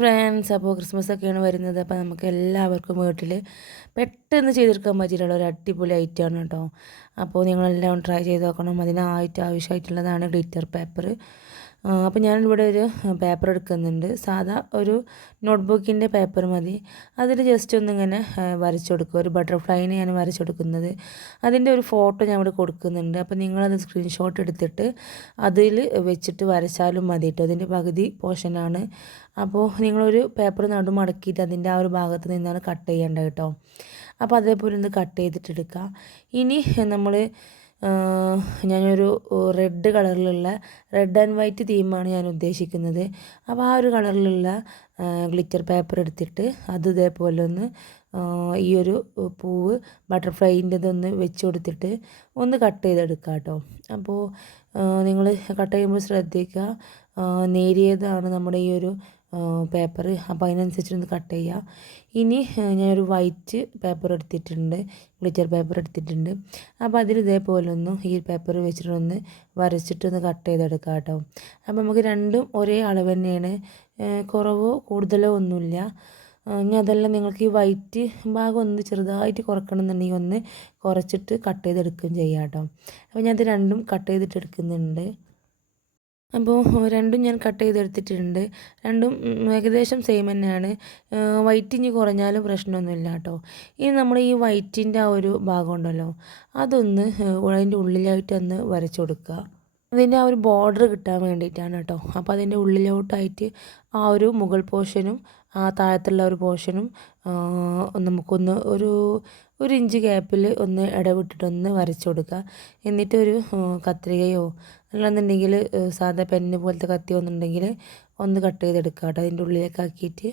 Friends, അപ്പോൾ ക്രിസ്മസൊക്കെയാണ് വരുന്നത്. അപ്പോൾ നമുക്ക് എല്ലാവർക്കും വീട്ടിൽ പെട്ടെന്ന് ചെയ്തെടുക്കാൻ പറ്റിയിട്ടുള്ള ഒരു അടിപൊളി ഐറ്റമാണ് കേട്ടോ. അപ്പോൾ നിങ്ങളെല്ലാം ട്രൈ ചെയ്ത് നോക്കണം. ആവശ്യമായിട്ടുള്ളതാണ് ഗ്ലിറ്റർ പേപ്പർ. അപ്പോൾ ഞാനിവിടെ ഒരു പേപ്പർ എടുക്കുന്നുണ്ട്. സാധാ ഒരു നോട്ട്ബുക്കിൻ്റെ പേപ്പർ മതി. അതിൽ ജസ്റ്റ് ഒന്നിങ്ങനെ വരച്ചു കൊടുക്കുക. ഒരു ബട്ടർഫ്ലൈനെ ഞാൻ വരച്ചു കൊടുക്കുന്നത്. അതിൻ്റെ ഒരു ഫോട്ടോ ഞാൻ ഇവിടെ കൊടുക്കുന്നുണ്ട്. അപ്പോൾ നിങ്ങളത് സ്ക്രീൻഷോട്ട് എടുത്തിട്ട് അതിൽ വെച്ചിട്ട് വരച്ചാലും മതി കേട്ടോ. അതിൻ്റെ പകുതി പോർഷനാണ്. അപ്പോൾ നിങ്ങളൊരു പേപ്പർ നടുമടക്കിയിട്ട് അതിൻ്റെ ആ ഒരു ഭാഗത്ത് നിന്നാണ് കട്ട് ചെയ്യേണ്ടത് കേട്ടോ. അപ്പോൾ അതേപോലെ ഒന്ന് കട്ട് ചെയ്തിട്ടെടുക്കുക. ഇനി നമ്മൾ ഞാനൊരു റെഡ് കളറിലുള്ള റെഡ് ആൻഡ് വൈറ്റ് തീമാണ് ഞാൻ ഉദ്ദേശിക്കുന്നത്. അപ്പോൾ ആ ഒരു കളറിലുള്ള ഗ്ലിറ്റർ പേപ്പർ എടുത്തിട്ട് അത് ഇതേപോലെ ഒന്ന് ഈ ഒരു പൂവ് ബട്ടർഫ്ലൈൻ്റെതൊന്ന് വെച്ച് കൊടുത്തിട്ട് ഒന്ന് കട്ട് ചെയ്തെടുക്കുക കേട്ടോ. അപ്പോൾ നിങ്ങൾ കട്ട് ചെയ്യുമ്പോൾ ശ്രദ്ധിക്കുക, നേരിയതാണ് നമ്മുടെ ഈ ഒരു പേപ്പർ. അപ്പോൾ അതിനനുസരിച്ചൊന്ന് കട്ട് ചെയ്യുക. ഇനി ഞാനൊരു വൈറ്റ് പേപ്പർ എടുത്തിട്ടുണ്ട്, ഗ്ലിറ്റർ പേപ്പർ എടുത്തിട്ടുണ്ട്. അപ്പോൾ അതിൽ ഇതേപോലെ ഒന്ന് ഈ പേപ്പർ വെച്ചിട്ടൊന്ന് വരച്ചിട്ടൊന്ന് കട്ട് ചെയ്തെടുക്കാം കേട്ടോ. അപ്പോൾ നമുക്ക് രണ്ടും ഒരേ അളവ് തന്നെയാണ്, കുറവോ കൂടുതലോ ഒന്നുമില്ല. ഇനി അതല്ല നിങ്ങൾക്ക് ഈ വൈറ്റ് ഭാഗം ഒന്ന് ചെറുതായിട്ട് കുറക്കണമെന്നുണ്ടെങ്കിൽ ഒന്ന് കുറച്ചിട്ട് കട്ട് ചെയ്തെടുക്കുകയും ചെയ്യാം കേട്ടോ. അപ്പോൾ ഞാനത് രണ്ടും കട്ട് ചെയ്തിട്ട് എടുക്കുന്നുണ്ട്. അപ്പോൾ രണ്ടും ഞാൻ കട്ട് ചെയ്തെടുത്തിട്ടുണ്ട്. രണ്ടും ഏകദേശം സെയിം തന്നെയാണ്. വൈറ്റ് ഇനി കുറഞ്ഞാലും പ്രശ്നമൊന്നുമില്ല കേട്ടോ. ഇനി നമ്മൾ ഈ വൈറ്റിൻ്റെ ആ ഒരു ഭാഗം ഉണ്ടല്ലോ, അതൊന്ന് അതിൻ്റെ ഉള്ളിലായിട്ടൊന്ന് വരച്ചു കൊടുക്കുക. അതിൻ്റെ ആ ഒരു ബോർഡർ കിട്ടാൻ വേണ്ടിയിട്ടാണ് കേട്ടോ. അപ്പോൾ അതിൻ്റെ ഉള്ളിലോട്ടായിട്ട് ആ ഒരു മുകൾ പോർഷനും ആ താഴത്തുള്ള ഒരു പോർഷനും നമുക്കൊന്ന് ഒരു ഇഞ്ച് ഗ്യാപ്പിൽ ഒന്ന് ഇടവിട്ടിട്ടൊന്ന് വരച്ചു കൊടുക്കുക. എന്നിട്ടൊരു കത്രികയോ അല്ലാന്നുണ്ടെങ്കിൽ സാധാ പെന്ന് പോലത്തെ കത്തി ഒന്നുണ്ടെങ്കിൽ ഒന്ന് കട്ട് ചെയ്തെടുക്കുക കേട്ടോ. അതിൻ്റെ ഉള്ളിലേക്ക് ആക്കിയിട്ട്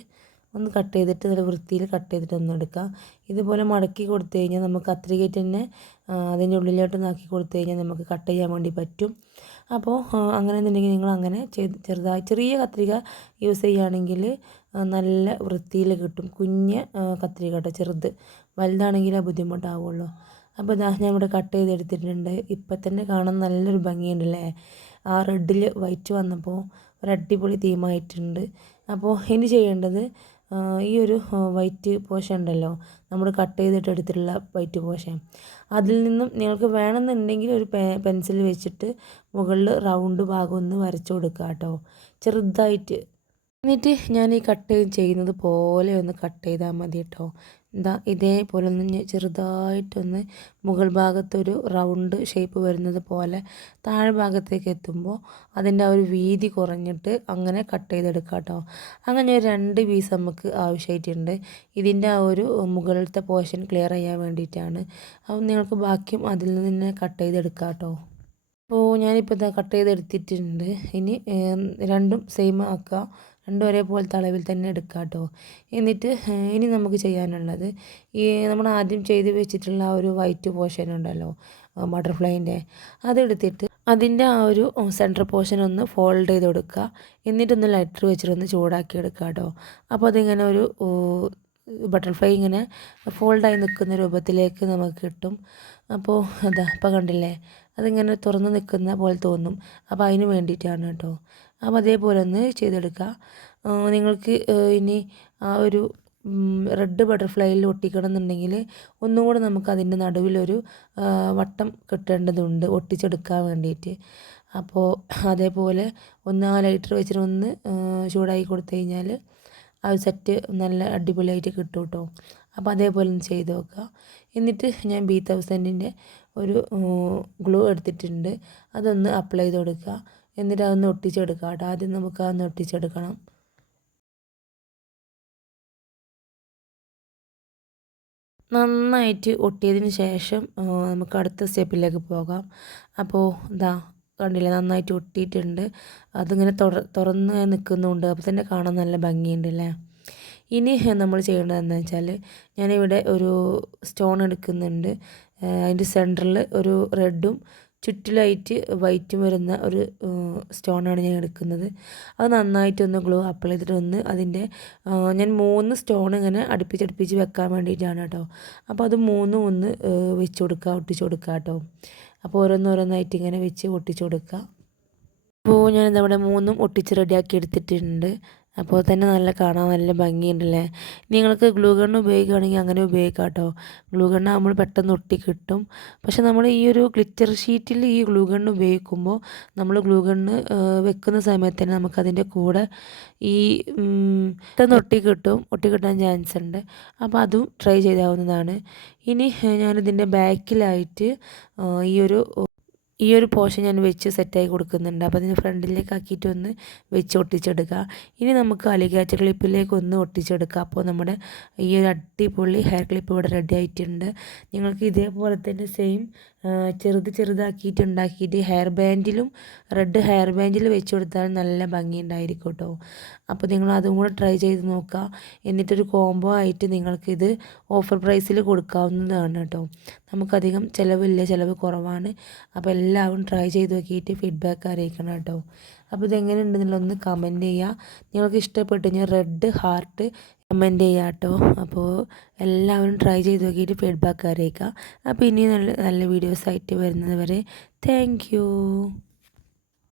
ഒന്ന് കട്ട് ചെയ്തിട്ട് നല്ല വൃത്തിയിൽ കട്ട് ചെയ്തിട്ട് ഒന്ന് എടുക്കുക. ഇതുപോലെ മടക്കി കൊടുത്തു കഴിഞ്ഞാൽ നമുക്ക് കത്രികയിട്ട് തന്നെ അതിൻ്റെ ഉള്ളിലോട്ട് ആക്കി കൊടുത്തു കഴിഞ്ഞാൽ നമുക്ക് കട്ട് ചെയ്യാൻ വേണ്ടി പറ്റും. അപ്പോൾ അങ്ങനെ എന്നുണ്ടെങ്കിൽ നിങ്ങൾ അങ്ങനെ ചെറിയ കത്രിക യൂസ് ചെയ്യുകയാണെങ്കിൽ നല്ല വൃത്തിയിൽ കിട്ടും. കുഞ്ഞ് കത്രിക കേട്ടോ, ചെറുത്. വലുതാണെങ്കിൽ ബുദ്ധിമുട്ടാവുള്ളൂ. അപ്പോൾ ഇതാ ഞാൻ ഇവിടെ കട്ട് ചെയ്തെടുത്തിട്ടുണ്ട്. ഇപ്പം തന്നെ കാണാൻ നല്ലൊരു ഭംഗിയുണ്ടല്ലേ. ആ റെഡിൽ വൈറ്റ് വന്നപ്പോൾ ഒരു അടിപൊളി തീമായിട്ടുണ്ട്. അപ്പോൾ ഇനി ചെയ്യേണ്ടത് ഈ ഒരു വൈറ്റ് പോർഷൻ ഉണ്ടല്ലോ, നമ്മൾ കട്ട് ചെയ്തിട്ട് എടുത്തിട്ടുള്ള വൈറ്റ് പോർഷൻ, അതിൽ നിന്നും നിങ്ങൾക്ക് വേണമെന്നുണ്ടെങ്കിൽ ഒരു പെൻസിൽ വെച്ചിട്ട് മുകളിൽ റൗണ്ട് ഭാഗം ഒന്ന് വരച്ചു കൊടുക്കുക കേട്ടോ, ചെറുതായിട്ട്. എന്നിട്ട് ഞാൻ ഈ കട്ട് ചെയ്യുന്നത് പോലെ ഒന്ന് കട്ട് ചെയ്താൽ മതി കേട്ടോ. ഇതേപോലെ ഒന്ന് ചെറുതായിട്ടൊന്ന് മുകൾ ഭാഗത്തൊരു റൗണ്ട് ഷേപ്പ് വരുന്നത് പോലെ താഴെ ഭാഗത്തേക്ക് എത്തുമ്പോൾ അതിൻ്റെ ആ ഒരു വീതി കുറഞ്ഞിട്ട് അങ്ങനെ കട്ട് ചെയ്തെടുക്കാം കേട്ടോ. അങ്ങനെ ഒരു 2 പീസ് നമുക്ക് ആവശ്യമായിട്ടുണ്ട്. ഇതിൻ്റെ ആ ഒരു മുകളിലത്തെ പോർഷൻ ക്ലിയർ ചെയ്യാൻ വേണ്ടിയിട്ടാണ്. അപ്പോൾ നിങ്ങൾക്ക് ബാക്കിയും അതിൽ നിന്ന് തന്നെ കട്ട് ചെയ്തെടുക്കാം കേട്ടോ. അപ്പോൾ ഞാനിപ്പോൾ ഇതാ കട്ട് ചെയ്തെടുത്തിട്ടുണ്ട്. ഇനി രണ്ടും സെയിം ആക്കുക, രണ്ടും ഒരേപോലത്തെ അളവിൽ തന്നെ എടുക്കുക കേട്ടോ. എന്നിട്ട് ഇനി നമുക്ക് ചെയ്യാനുള്ളത് ഈ നമ്മൾ ആദ്യം ചെയ്ത് വെച്ചിട്ടുള്ള ആ ഒരു വൈറ്റ് പോർഷൻ ഉണ്ടല്ലോ, ബട്ടർഫ്ലൈൻ്റെ, അതെടുത്തിട്ട് അതിൻ്റെ ആ ഒരു സെൻറ്റർ പോർഷൻ ഒന്ന് ഫോൾഡ് ചെയ്ത് കൊടുക്കുക. എന്നിട്ടൊന്ന് ലൈറ്റർ വെച്ചിട്ടൊന്ന് ചൂടാക്കി എടുക്കുക കേട്ടോ. അപ്പോൾ അതിങ്ങനെ ഒരു ബട്ടർഫ്ലൈ ഇങ്ങനെ ഫോൾഡായി നിൽക്കുന്ന രൂപത്തിലേക്ക് നമുക്ക് കിട്ടും. അപ്പോൾ അതാ ഇപ്പോൾ കണ്ടില്ലേ, അതിങ്ങനെ തുറന്ന് നിൽക്കുന്ന പോലെ തോന്നും. അപ്പോൾ അതിന് വേണ്ടിയിട്ടാണ് കേട്ടോ. അപ്പോൾ അതേപോലെ ഒന്ന് ചെയ്തെടുക്കുക. നിങ്ങൾക്ക് ഇനി ആ ഒരു റെഡ് ബട്ടർഫ്ലൈയിൽ ഒട്ടിക്കണം എന്നുണ്ടെങ്കിൽ ഒന്നും കൂടെ നമുക്ക് അതിൻ്റെ നടുവിലൊരു വട്ടം കിട്ടേണ്ടതുണ്ട് ഒട്ടിച്ചെടുക്കാൻ വേണ്ടിയിട്ട്. അപ്പോൾ അതേപോലെ ഒന്ന് ആ ലൈറ്റർ വെച്ചിട്ട് ഒന്ന് ചൂടാക്കി കൊടുത്തു കഴിഞ്ഞാൽ ആ ഒരു സെറ്റ് നല്ല അടിപൊളിയായിട്ട് കിട്ടും കേട്ടോ. അപ്പോൾ അതേപോലെ ഒന്ന് ചെയ്ത് നോക്കുക. എന്നിട്ട് ഞാൻ B1000ൻ്റെ ഒരു ഗ്ലൂ എടുത്തിട്ടുണ്ട്, അതൊന്ന് അപ്ലൈ ചെയ്ത് കൊടുക്കുക. എന്നിട്ട് അതൊന്ന് ഒട്ടിച്ചെടുക്കുക കേട്ടോ. ആദ്യം നമുക്ക് അതൊന്ന് ഒട്ടിച്ചെടുക്കണം. നന്നായിട്ട് ഒട്ടിയതിന് ശേഷം നമുക്ക് അടുത്ത സ്റ്റെപ്പിലേക്ക് പോകാം. അപ്പോൾ ഇതാ കണ്ടില്ലേ, നന്നായിട്ട് ഒട്ടിയിട്ടുണ്ട്. അതിങ്ങനെ തുറന്ന് നിൽക്കുന്നുണ്ട്. അപ്പോൾ തന്നെ കാണാൻ നല്ല ഭംഗിയുണ്ടല്ലേ. ഇനി നമ്മൾ ചെയ്യേണ്ടത് എന്താണെന്ന് വെച്ചാൽ, ഞാനിവിടെ ഒരു സ്റ്റോൺ എടുക്കുന്നുണ്ട്. അതിൻ്റെ സെൻറ്ററിൽ ഒരു റെഡും ചുറ്റിലായിട്ട് വൈറ്റും വരുന്ന ഒരു സ്റ്റോണാണ് ഞാൻ എടുക്കുന്നത്. അത് നന്നായിട്ടൊന്ന് ഗ്ലൂ അപ്ലൈ ചെയ്തിട്ടൊന്ന് അതിൻ്റെ ഞാൻ 3 സ്റ്റോൺ ഇങ്ങനെ അടുപ്പിച്ചടുപ്പിച്ച് വെക്കാൻ വേണ്ടിയിട്ടാണ് കേട്ടോ. അപ്പോൾ അത് 3 ഒന്ന് വെച്ച് കൊടുക്കുക, ഒട്ടിച്ച് കൊടുക്കുക കേട്ടോ. അപ്പോൾ ഓരോന്നോരോന്നായിട്ട് ഇങ്ങനെ വെച്ച് ഒട്ടിച്ച് കൊടുക്കുക. അപ്പോൾ ഞാനിതവിടെ 3ഉം ഒട്ടിച്ച് റെഡിയാക്കി എടുത്തിട്ടുണ്ട്. അപ്പോൾ തന്നെ കാണാൻ നല്ല ഭംഗിയുണ്ടല്ലേ. നിങ്ങൾക്ക് ഗ്ലൂ ഗണ്ണ് ഉപയോഗിക്കുകയാണെങ്കിൽ അങ്ങനെ ഉപയോഗിക്കാം കേട്ടോ. ഗ്ലൂ ഗണ്ണ് നമ്മൾ പെട്ടെന്ന് ഒട്ടി കിട്ടും. പക്ഷെ നമ്മൾ ഈ ഒരു ഗ്ലിറ്റർ ഷീറ്റിൽ ഈ ഗ്ലൂ ഗണ്ണ് ഉപയോഗിക്കുമ്പോൾ നമ്മൾ ഗ്ലൂ ഗണ്ണ് വെക്കുന്ന സമയത്ത് തന്നെ നമുക്കതിൻ്റെ കൂടെ ഈ പെട്ടെന്ന് ഒട്ടി കിട്ടാൻ ചാൻസ് ഉണ്ട്. അപ്പോൾ അതും ട്രൈ ചെയ്യാവുന്നതാണ്. ഇനി ഞാനിതിൻ്റെ ബാക്കിലായിട്ട് ഈ ഒരു പോർഷൻ ഞാൻ വെച്ച് സെറ്റായി കൊടുക്കുന്നുണ്ട്. അപ്പോൾ അതിന് ഫ്രണ്ടിലേക്ക് ആക്കിയിട്ട് ഒന്ന് വെച്ച് ഒട്ടിച്ചെടുക്കുക. ഇനി നമുക്ക് അലിഗേറ്റർ ക്ലിപ്പിലേക്ക് ഒന്ന് ഒട്ടിച്ചെടുക്കുക. അപ്പോൾ നമ്മുടെ ഈ ഒരു അടിപൊളി ഹെയർ ക്ലിപ്പ് ഇവിടെ റെഡി ആയിട്ടുണ്ട്. നിങ്ങൾക്ക് ഇതേപോലെ തന്നെ സെയിം ചെറുതാക്കിയിട്ട് ഉണ്ടാക്കിയിട്ട് റെഡ് ഹെയർ ബാൻഡിൽ വെച്ച് കൊടുത്താൽ നല്ല ഭംഗിയുണ്ടായിരിക്കും കേട്ടോ. അപ്പോൾ നിങ്ങൾ അതും കൂടെ ട്രൈ ചെയ്ത് നോക്കുക. എന്നിട്ടൊരു കോംബോ ആയിട്ട് നിങ്ങൾക്കിത് ഓഫർ പ്രൈസിൽ കൊടുക്കാവുന്നതാണ് കേട്ടോ. നമുക്കധികം ചിലവ് കുറവാണ്. അപ്പോൾ എല്ലാവരും ട്രൈ ചെയ്ത് നോക്കിയിട്ട് ഫീഡ്ബാക്ക് അറിയിക്കണം കേട്ടോ. അപ്പോൾ ഇതെങ്ങനെ ഉണ്ടെന്നുള്ളതൊന്ന് കമൻറ്റ് ചെയ്യുക. നിങ്ങൾക്ക് ഇഷ്ടപ്പെട്ടു ഞാൻ റെഡ് ഹാർട്ട് കമൻറ്റ് ചെയ്യുക കേട്ടോ. അപ്പോൾ എല്ലാവരും ട്രൈ ചെയ്ത് നോക്കിയിട്ട് ഫീഡ്ബാക്ക് അറിയിക്കുക. അപ്പോൾ ഇനി നല്ല വീഡിയോസായിട്ട് വരുന്നത് വരെ താങ്ക് യു.